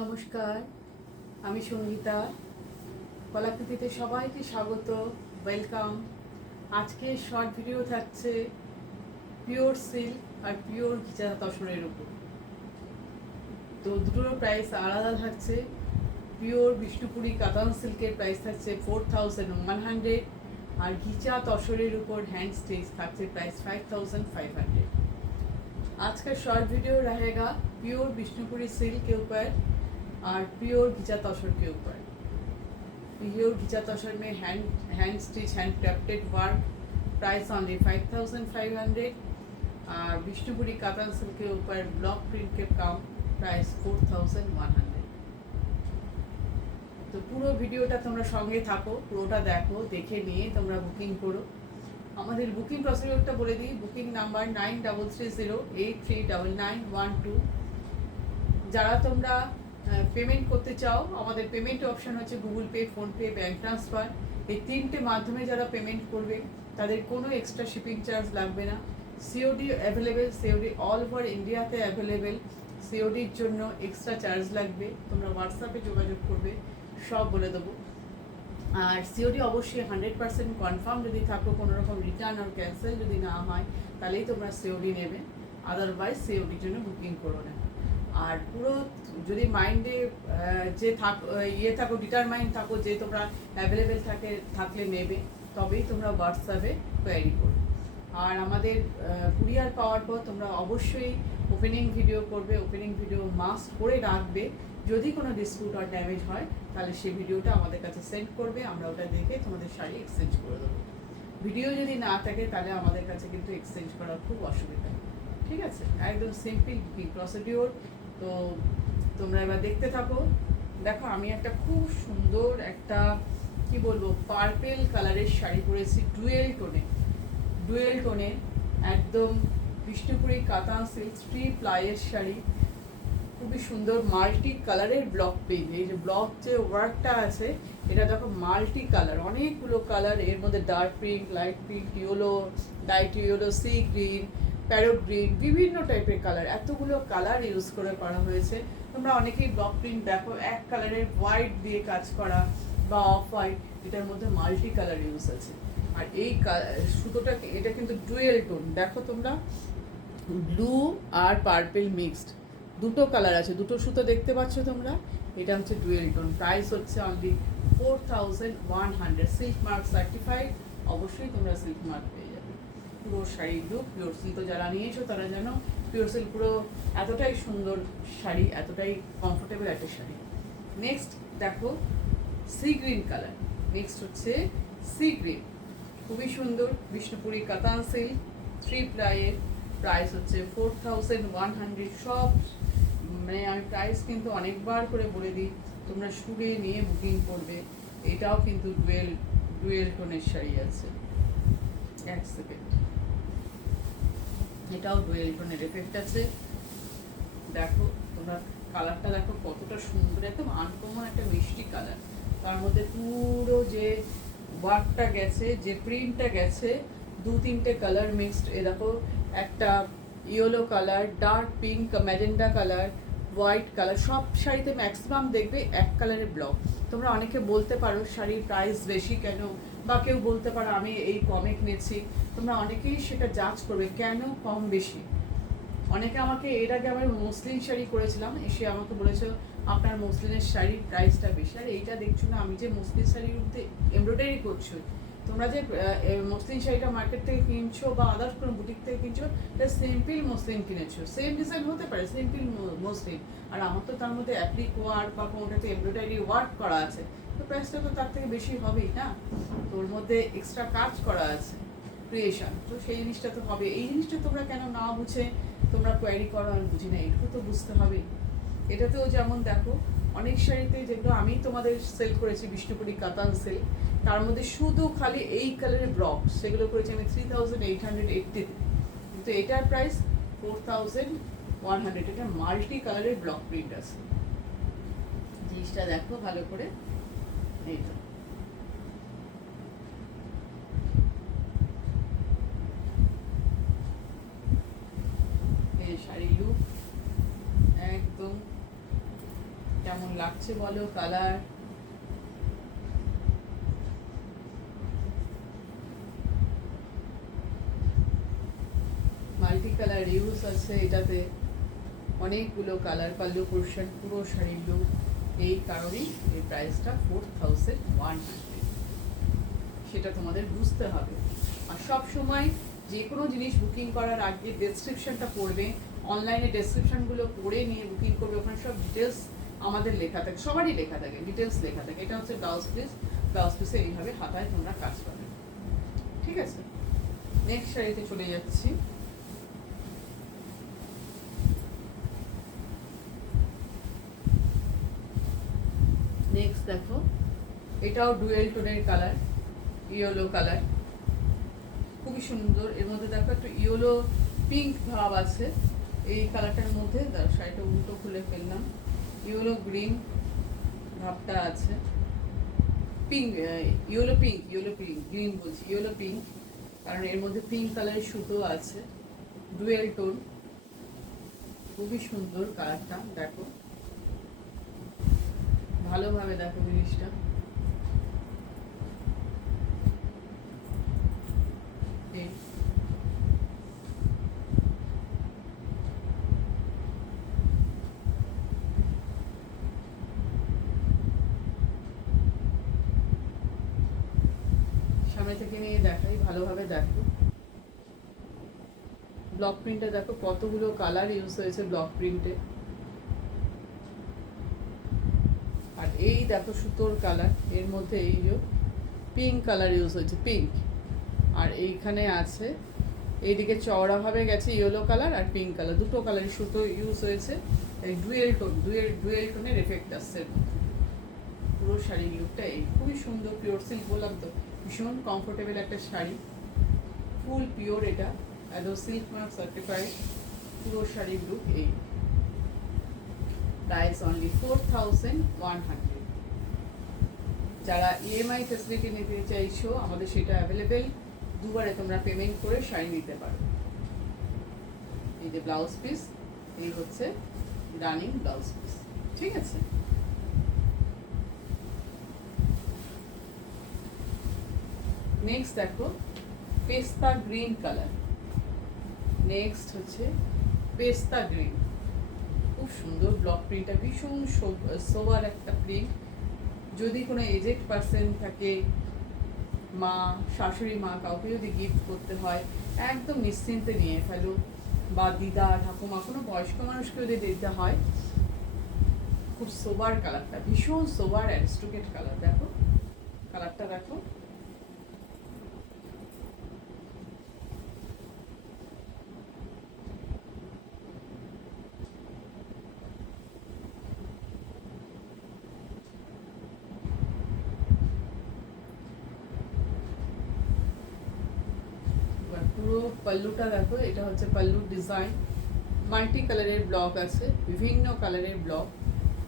নমস্কার, আমি সঙ্গীতা। কলাকৃতিতে সবাইকে স্বাগত, ওয়েলকাম। আজকে শর্ট ভিডিও থাকছে পিওর সিল্ক আর পিওর ঘিচা তসরের উপর। তো দুটোর প্রাইস আলাদা থাকছে। পিওর বিষ্ণুপুরি কাতান সিল্কের প্রাইস থাকছে 4100, আর ঘিচা তসরের উপর হ্যান্ড স্টিচ থাকছে প্রাইস 5500। आज का शॉर्ट वीडियो रहेगा प्योर विष्णुपुरी सिल्क के ऊपर और प्योर घिचा तसर के ऊपर। प्योर घिचा तसर में hand stitch hand crafted work price only 5500, और विष्णुपुरी कातान सिल्क के ऊपर ब्लॉक प्रिंट के काम प्राइस 4100। तो পুরো ভিডিওটা তোমরা সঙ্গে থাকো, পুরোটা দেখো, দেখে নিয়ে তোমরা বুকিং করো। আমাদের বুকিং প্রসিডিওরটা বলে দিই। Booking number 9330839912। যারা তোমরা পেমেন্ট করতে চাও, আমাদের পেমেন্ট অপশান হচ্ছে Google pay, PhonePe, bank transfer. এই তিনটে মাধ্যমে যারা পেমেন্ট করবে তাদের কোনো এক্সট্রা শিপিং চার্জ লাগবে না। COD available, COD all over ইন্ডিয়াতে অ্যাভেলেবেল। সিওডির জন্য এক্সট্রা চার্জ লাগবে, তোমরা হোয়াটসঅ্যাপে যোগাযোগ করবে, সব বলে দেবো। আর সিওডি অবশ্যই 100% কনফার্ম যদি থাকো, কোনো রকম রিটার্ন আর ক্যান্সেল যদি না হয় তাহলেই তোমরা সিওডি নেবে, আদারওয়াইজ সিওডির জন্য বুকিং করো না। আর পুরো যদি মাইন্ডে যে থাকো, ডিটারমাইন্ড থাকো যে তোমরা অ্যাভেলেবেল থাকলে নেবে, তবেই তোমরা হোয়াটসঅ্যাপে কোয়ারি করো। আর আমাদের কুরিয়ার পাওয়ার পর তোমরা অবশ্যই ওপেনিং ভিডিও করবে, ওপেনিং ভিডিও মাস্ট করে রাখবে। যদি কোনো ডিসপিউট আর ড্যামেজ হয় তাহলে সেই ভিডিওটা আমাদের কাছে সেন্ড করবে, আমরা ওটা দেখে তোমাদের শাড়ি এক্সচেঞ্জ করে দেবো। ভিডিও যদি না থাকে তাহলে আমাদের কাছে কিন্তু এক্সচেঞ্জ করার খুব অসুবিধা, ঠিক আছে? একদম সিম্পল প্রসিডিওর। তো তোমরা এবার দেখতে থাকো। দেখো, আমি একটা খুব সুন্দর একটা কি বলবো পার্পেল কালারের শাড়ি পরেছি, ডুয়েল টোনে একদম বিষ্ণুপুরি কাতান সিল্ক 3 প্লাইয়ের শাড়ি। খুবই সুন্দর মাল্টি কালারের ব্লক প্রিন্ট। এই যে ব্লক যে ওয়ার্কটা আছে, এটা দেখো মাল্টি কালার, অনেকগুলো কালার এর মধ্যে, dark pink, light pink, yellow, light yellow, sea green, parrot green, বিভিন্ন টাইপের কালার, এতগুলো কালার ইউজ করে করা হয়েছে। তোমরা অনেকেই ব্লক প্রিন্ট দেখো এক কালারের হোয়াইট দিয়ে কাজ করা বা অফ হোয়াইট, এটার মধ্যে মাল্টি কালার ইউজ আছে। আর এই সুতোটা, এটা কিন্তু ডুয়েল টোন, দেখো তোমরা ব্লু আর পার্পেল মিক্সড, দুটো কালার আছে, দুটো সুতো দেখতে পাচ্ছ তোমরা। এটা হচ্ছে ডুয়েল টোন, প্রাইস হচ্ছে অনলি 4100। সিল্ক মার্ক সার্টিফাইড, অবশ্যই তোমরা সিল্ক মার্ক পেয়ে যাবে। পুরো শাড়ি লুক পিওর সিল্ক, তো যারা নিয়েছো তারা জানো পিওর সিল্ক পুরো এতটাই সুন্দর শাড়ি, এতটাই কমফোর্টেবল একটা শাড়ি। নেক্সট দেখো সি গ্রিন কালার, নেক্সট হচ্ছে সি গ্রিন, খুবই সুন্দর বিষ্ণুপুরি কাতান সিল্ক 3 প্লাইয়ের, প্রাইস হচ্ছে 4100। সব মানে আমি প্রাইস কিন্তু অনেকবার করে বলে দিই, তোমরা শুনে নিয়ে বুকিং করবে। এটাও কিন্তু ডুয়েল টোনের শাড়ি আছে, এক সেকেন্ড, এটাও ডুয়েল টোনের এফেক্ট আছে। দেখো তোমরা কালারটা দেখো কতটা সুন্দর, একদম আনকমন একটা মিষ্টি কালার। তার মধ্যে পুরো যে ওয়ার্কটা গেছে, যে প্রিন্টটা গেছে, 2-3টে কালার মিক্সড। এ দেখো একটা yellow colour, dark pink, magenta colour, white colour, সব শাড়িতে ম্যাক্সিমাম দেখবে এক কালারের ব্লক। তোমরা অনেকে বলতে পারো শাড়ির প্রাইস বেশি কেন, বা কেউ বলতে পারো আমি এই কমে কিনেছি। তোমরা অনেকেই সেটা জাজ করবে কেন কম বেশি। অনেকে আমাকে এর আগে আমার মসলিন শাড়ি করেছিলাম, এসে আমাকে বলেছে আপনার মসলিনের শাড়ির প্রাইসটা বেশি। আর এইটা দেখছো না, আমি যে মসলিন শাড়ির মধ্যে এমব্রয়ডারি করছো, তোমরা যে মসলিন শাড়িটা মার্কেট থেকে কিনছো বা আদার্স কোনো বুটিক থেকে কিনছো, এটা সিম্পল মসলিন কিনেছো, সেম ডিজাইন হতে পারে, সিম্পল মসলিন। আর আমার তো তার মধ্যে অ্যাপ্লিক ওয়ার্ক বা কোনোটাতে এমব্রয়ডারি ওয়ার্ক করা আছে, তো প্রাইসটা তো তার থেকে বেশি হবেই না। তোর মধ্যে এক্সট্রা কাজ করা আছে, ক্রিয়েশন, তো সেই জিনিসটা তো হবে। এই জিনিসটা তোমরা কেন না বুঝে তোমরা কোয়ারি করো, আমি বুঝি না, এটুকু তো বুঝতে হবে। এটাতেও যেমন দেখো অনেক শাড়িতে যেগুলো আমি তোমাদের সেল করেছি বিষ্ণুপুরি কাতান সিল্ক, তার মধ্যে শুধু খালি এই কালারের ব্লক, সেগুলো করেছি আমি 3880, কিন্তু এটার প্রাইস 4100। এটা মাল্টি কালারের ব্লক প্রিন্ট আছে। জিনিসটা দেখো ভালো করে, এইটা এই শাড়ি লুক একদম লাগছে বলো কালার। মাল্টি কালার ইউজ আছে এটাতে, অনেকগুলো কালার। পাল্লু পোর্শন পুরো শাড়ির লুক, এই কারণেই এই প্রাইসটা 4100, সেটা তোমাদের বুঝতে হবে। আর সব সময় যে কোনো জিনিস বুকিং করার আগে ডেসক্রিপশনটা পড়বে, অনলাইনে ডেসক্রিপশনগুলো পড়ে নিয়ে বুকিং করবে, ওখানে সব ডিটেলস আমাদের লেখা থাকে, সবারই লেখা থাকে, ডিটেলস লেখা থাকে। এটা হচ্ছে ব্লাউজ পিস, ব্লাউজ পিসে এইভাবে হাতায় তোমরা কাজ পাবে, ঠিক আছে। নেক্সট শাড়িতে চলে যাচ্ছি। নেক্সট দেখো, এটাও ডুয়েল টোনের কালার, ইয়েলো কালার, খুবই সুন্দর। এর মধ্যে দেখো একটু ইয়েলো পিঙ্ক ভাব আছে এই কালারটার মধ্যে। শাড়িটা উল্টো খুলে ফেললাম, ইয়েলো গ্রিন ভাবটা আছে, পিঙ্ক, ইয়েলো পিঙ্ক, গ্রিন বলছি, ইয়েলো পিঙ্ক, কারণ এর মধ্যে পিঙ্ক কালারের সুতো আছে, ডুয়েল টোন, খুবই সুন্দর কালারটা। দেখো ভালোভাবে দেখো জিনিসটা, সামনে থেকে নিয়ে দেখাই, ভালোভাবে দেখো। ব্লক প্রিন্টে দেখো কতগুলো কালার ইউজ হয়েছে ব্লক প্রিন্টে। আর এই দেখো সুতোর কালার, এর মধ্যে এই যে পিঙ্ক কালার ইউজ হয়েছে, পিঙ্ক। আর এইখানে আছে, এইদিকে চওড়াভাবে গেছে ইয়েলো কালার আর পিঙ্ক কালার, দুটো কালারের সুতো ইউজ হয়েছে। এই ডুয়েল টোনের এফেক্ট আসছে পুরো শাড়ির লুকটা। এই খুবই সুন্দর, পিওর সিল্ক বললাম তো, ভীষণ কমফোর্টেবল একটা শাড়ি, ফুল পিওর। এটা একদম সিল্ক মার্ক সার্টিফাইড পুরো শাড়ির লুক। এই প্রাইস অনলি 4100। যারা ইএমআই ফেসিলিটি নিতে চাইছো, আমাদের সেটা অ্যাভেলেবেল। দুবারে তোমরা পেমেন্ট করে শাড়ি নিতে পারো। এই যে ব্লাউজ পিস, এই হচ্ছে রানিং ব্লাউজ পিস, ঠিক আছে। নেক্সট দেখো পেস্তা গ্রিন কালার, নেক্সট হচ্ছে পেস্তা গ্রিন, খুব সুন্দর ব্লক প্রিন্টটা, ভীষণ সোবার একটা প্রিন্ট। যদি কোনো এজেড পার্সন থাকে, মা, শাশুড়ি মা, কাউকে যদি গিফট করতে হয় একদম নিশ্চিন্তে নিয়ে ফেলো, বা দিদা, ঠাকুমা, কোনো বয়স্ক মানুষকে যদি দিতে হয়। খুব সোবার কালারটা, ভীষণ সোবার অ্যারিস্টোক্রেট কালার। দেখো কালারটা দেখো, পুরো পাল্লুটা দেখো, এটা হচ্ছে পাল্লুর ডিজাইন, মাল্টি কালারের ব্লক আছে, বিভিন্ন কালারের ব্লক।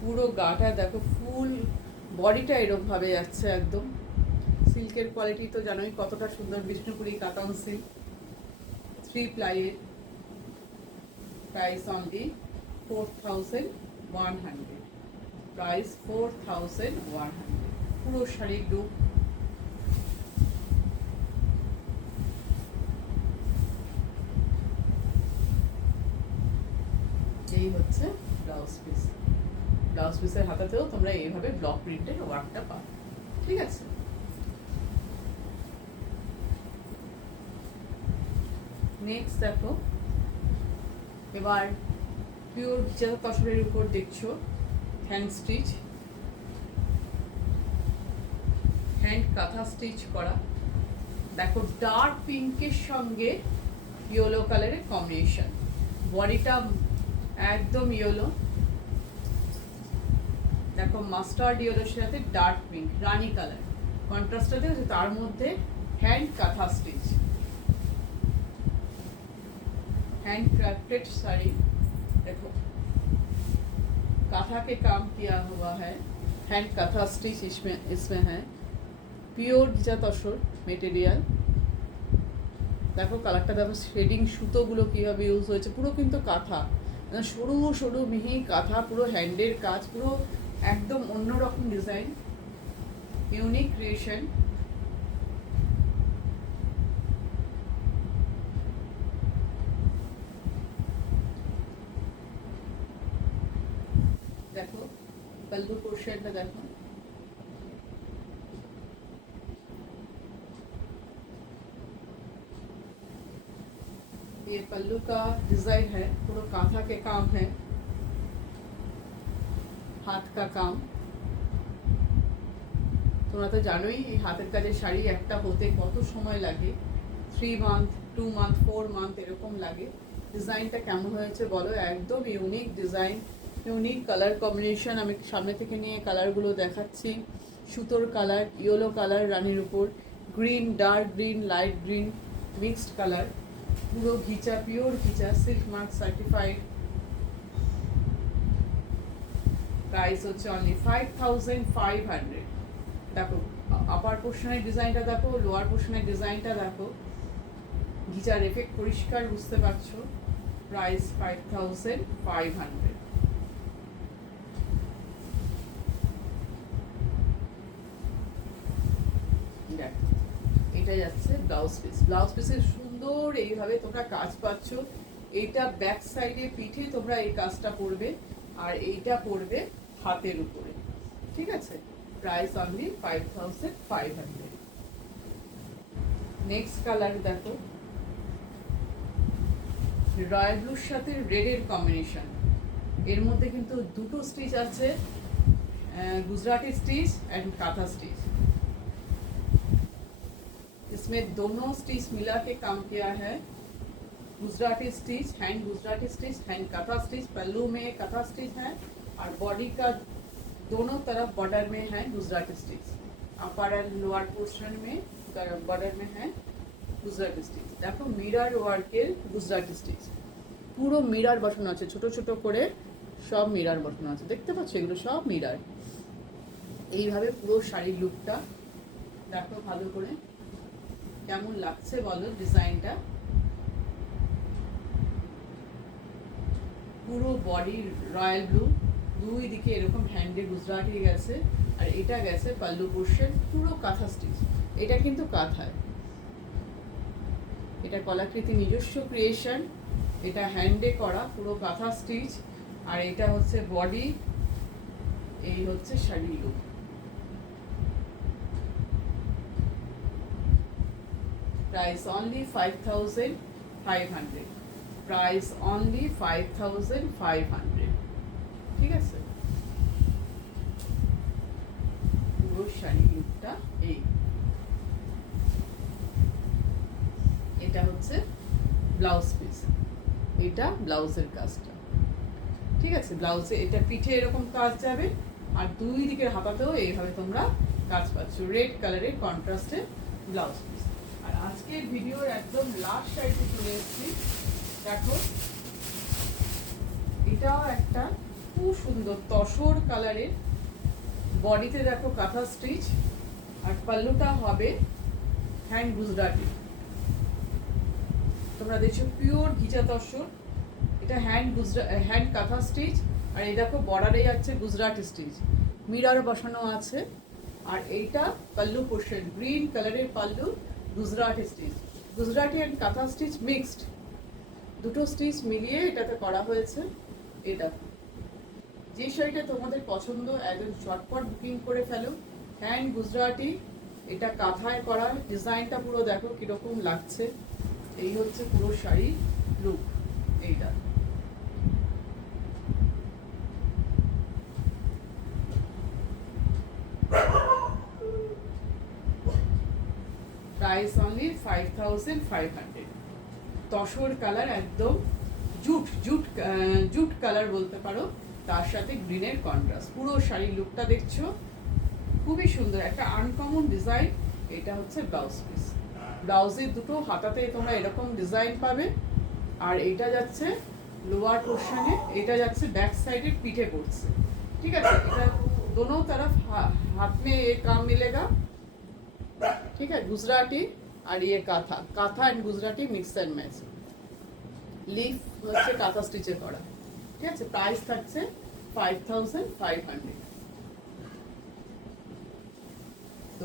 পুরো গাটা দেখো, ফুল বডিটা এরকমভাবে যাচ্ছে একদম। সিল্কের কোয়ালিটি তো জানোই কতটা সুন্দর, বিষ্ণুপুরি কাতান সিল্ক, 3 প্লাইয়ের। প্রাইস অনলি 4100, প্রাইস 4100, পুরো শাড়ির লুক। এই হচ্ছে ব্লাউজ পিস, ব্লাউজ পিসের হাতাতেও তোমরা এইভাবে ব্লক প্রিন্টের ওয়ার্কটা পাবে, ঠিক আছে। নেক্সট দেখো, এবার পিওর ভিজাতা তসরের উপর দেখছো হ্যান্ড স্টিচ, হ্যান্ড কাঁথা স্টিচ করা। দেখো ডার্ক পিঙ্কের সঙ্গে ইয়েলো কালারের কম্বিনেশন, বডিটা একদম ইয়েলো। দেখো মাস্টার্ড ইয়েলোর সাথে ডার্ক পিঙ্ক, রানি কালার কন্ট্রাস্টটা দেখো, তার মধ্যে হ্যান্ড কাঁথা স্টিচ, हैंड क्राफ्टेड साड़ी। देखो काथा के काम किया हुआ है, हैंड काथा स्टिच इसमें है, পিওর ভিজা তসর মেটেরিয়াল। দেখো কালারটা দেখো, শেডিং সুতোগুলো কীভাবে ইউজ হয়েছে, পুরো কিন্তু কাঁথা, সরু সরু মিহি কাঁথা, পুরো হ্যান্ডের কাজ, পুরো একদম অন্যরকম ডিজাইন, ইউনিক ক্রিয়েশন। দেখো पल्लू पोर्शन देखो, ये पल्लू का डिजाइन है, पूरा कांथा के काम है, हाथ का काम। তোমরা তো জানোই এই হাতের কাজের শাড়ি একটা হতে কত সময় লাগে, 3 মান্থ 2 মান্থ 4 মান্থ এরকম লাগে। ডিজাইনটা কেমন হয়েছে বলো, একদম unique design, unique colour combination. আমি সামনে থেকে নিয়ে কালারগুলো দেখাচ্ছি। সুতোর কালার, ইয়েলো কালার রানীর উপর, green, dark green, light green, mixed colour, পুরো ghicha, pure ghicha, silk mark certified. Price হচ্ছে অনলি 5500। দেখো আপার পোর্শনের ডিজাইনটা দেখো, লোয়ার পোর্শনের ডিজাইনটা দেখো, ঘিচার এফেক্ট পরিষ্কার বুঝতে পারছো। প্রাইস 5500। দেখো এটা যাচ্ছে ব্লাউজ পিস। ব্লাউজ পিসের সুন্দর এইভাবে তোমরা কাজ পাচ্ছ। এইটা ব্যাক সাইডে পিঠে তোমরা এই কাজটা করবে, আর এইটা পড়বে হাতের উপরে, ঠিক আছে। Price only 5500। নেক্সট কালার দেখো, রয়্যাল ব্লুর সাথে রেডের কম্বিনেশন। এর মধ্যে কিন্তু দুটো স্টিচ আছে, Gujarati stitch and kantha stitch. इसमें दोनों स्टिच मिला के काम किया है। Gujarati stitch, hand Gujarati stitch, hand kantha stitch. पल्लू में काथा स्टिच है और बॉडी का दोनों तरफ बॉर्डर में है Gujarati stitch. Upper and lower portion में बॉर्डर में है गुजराती स्टिच। देखो मिरर ওয়ার্কের গুজরাটি স্টিচ, পুরো মিরর বসানো আছে, ছোট ছোট করে সব মিরর বসানো আছে, দেখতে পাচ্ছ এগুলো সব মিরর। এইভাবে পুরো শাড়ির লুকটা দেখো ভালো করে, কেমন লাগছে বলো ডিজাইনটা। পুরো বডি রয়্যাল ব্লু, দুই দিকে এরকম হ্যান্ডে গুজরাটি গেছে, আর এটা গেছে পাল্লু পোর্শন, পুরো কাঁথা স্টিচ। এটা কিন্তু কাঁথায়, এটা কলাকৃতি নিজস্ব ক্রিয়েশন, এটা হ্যান্ডে করা পুরো কাঁথা স্টিচ। আর এটা হচ্ছে বডি, এই হচ্ছে শাড়ির look. Price only 5500। Price only 5500, ঠিক আছে। পুরো শাড়ির লুকটা এই। এটা হচ্ছে ব্লাউজ পিস, এটা ব্লাউজের কাজটা, ঠিক আছে। ব্লাউজে এটা পিঠে এরকম কাজ যাবে, আর দুই দিকের হাতাতেও এইভাবে তোমরা কাজ পাচ্ছ। রেড কালারের কন্ট্রাস্টে ব্লাউজ পিস। আর আজকের ভিডিওর একদম লাস্ট সাইডে চলে এসেছি। দেখো এটাও একটা খুব সুন্দর তসর কালারের, বডিতে দেখো কাঁথা স্টিচ, আর পাল্লুটা হবে হ্যান্ড গুজরাটি। তোমরা দেখছো পিওর ঘিচা তসর, এটা হ্যান্ড কাঁথা স্টিচ। আর এই দেখো বর্ডারে যাচ্ছে গুজরাটি স্টিচ, মিরর বসানো আছে। আর এইটা পাল্লু পোর্শন, গ্রিন কালারের পাল্লু, গুজরাটি স্টিচ। গুজরাটি অ্যান্ড কাঁথা স্টিচ মিক্সড, দুটো স্টিচ মিলিয়ে এটাতে করা হয়েছে। এটা যে শাড়িটা তোমাদের পছন্দ একদম চটপট বুকিং করে ফেলো। হ্যান্ড গুজরাটি, এটা কাঁথায় করা, ডিজাইনটা পুরো দেখো কিরকম লাগছে। এই হচ্ছে পুরো শাড়ি লুক এইটা। Price only 5500। তসর কালার, একদম জুট জুট জুট কালার বলতে পারো, তার সাথে গ্রিনের কন্ট্রাস্ট। পুরো শাড়ির লুকটা দেখছো খুবই সুন্দর, একটা আনকমন ডিজাইন। এটা হচ্ছে ব্লাউজ পিস। ব্লাউজের দুটো হাতাতে তোমরা এরকম ডিজাইন পাবে। আর এটা যাচ্ছে লোয়ার পোর্শনে, এটা যাচ্ছে ব্যাক সাইডের পিঠে পড়ছে, ঠিক আছে। এটা दोनों तरफ हाथ में ये काम मिलेगा, ठीक है। गुजराती और ये kantha, kantha and Gujarati mix and match. Leaf হচ্ছে কাঁথা স্টিচে করা, ঠিক আছে। প্রাইস থাকছে 5500।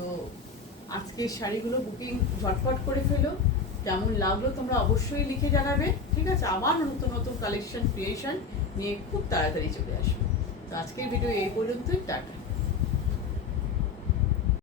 তো আজকের শাড়িগুলো বুকিং ঝটফট করে ফেলো। কেমন লাগলো তোমরা অবশ্যই লিখে জানাবে, ঠিক আছে? আবার নতুন নতুন কালেকশন ক্রিয়েশন নিয়ে খুব তাড়াতাড়ি চলে আসবে। তো আজকের ভিডিও এই পর্যন্তই, টাটা।